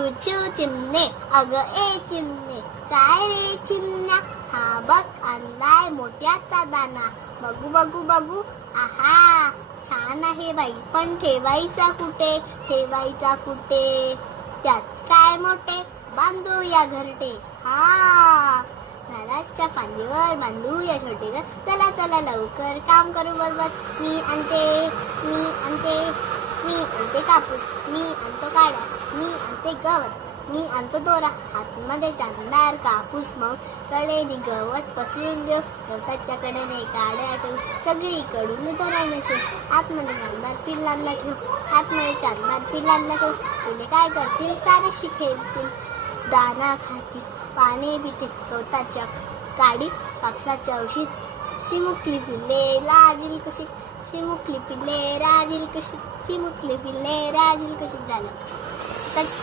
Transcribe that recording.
चू चिमणे अगं ए चिमणे, काय रे चिमण्या, हा बघ आणलाय मोत्याचा दाना, बघू बघू बघू, आहा छान आहे बाई, पण ठेवायचा कुठे, ठेवायचा कुठे, त्यात काय मोठे, बांधूया घरटे, हा झाडाच्या फांदीवर बांधूया छोटे घर, चला चला लवकर काम करू बरोबर, मी आणते मी आणते कापूस, मी आणतो काड्या, मी आणते गवत, मी आणतो दोरा, हातमध्ये चांदणार कापूस, मग कडेने गवत पसरून देऊ, गवताच्या कडेने काड्या ठेवू, सगळीकडून दोरा नेसू, आतमध्ये चांदणार पिल्लांना ठेवू, आतमध्ये चांदणार पिल्लांना ठेवू, तुले काय करतील सारेशी खेळतील, दाना खातील, पाणी पितील, गवताच्या काडीत कापसाच्या औषध, चिमुकली पिल्ले राजील कशी, चिमुकली पिल्ले राजील कशी, चिमुकली पिल्ले राजील कशी झालं.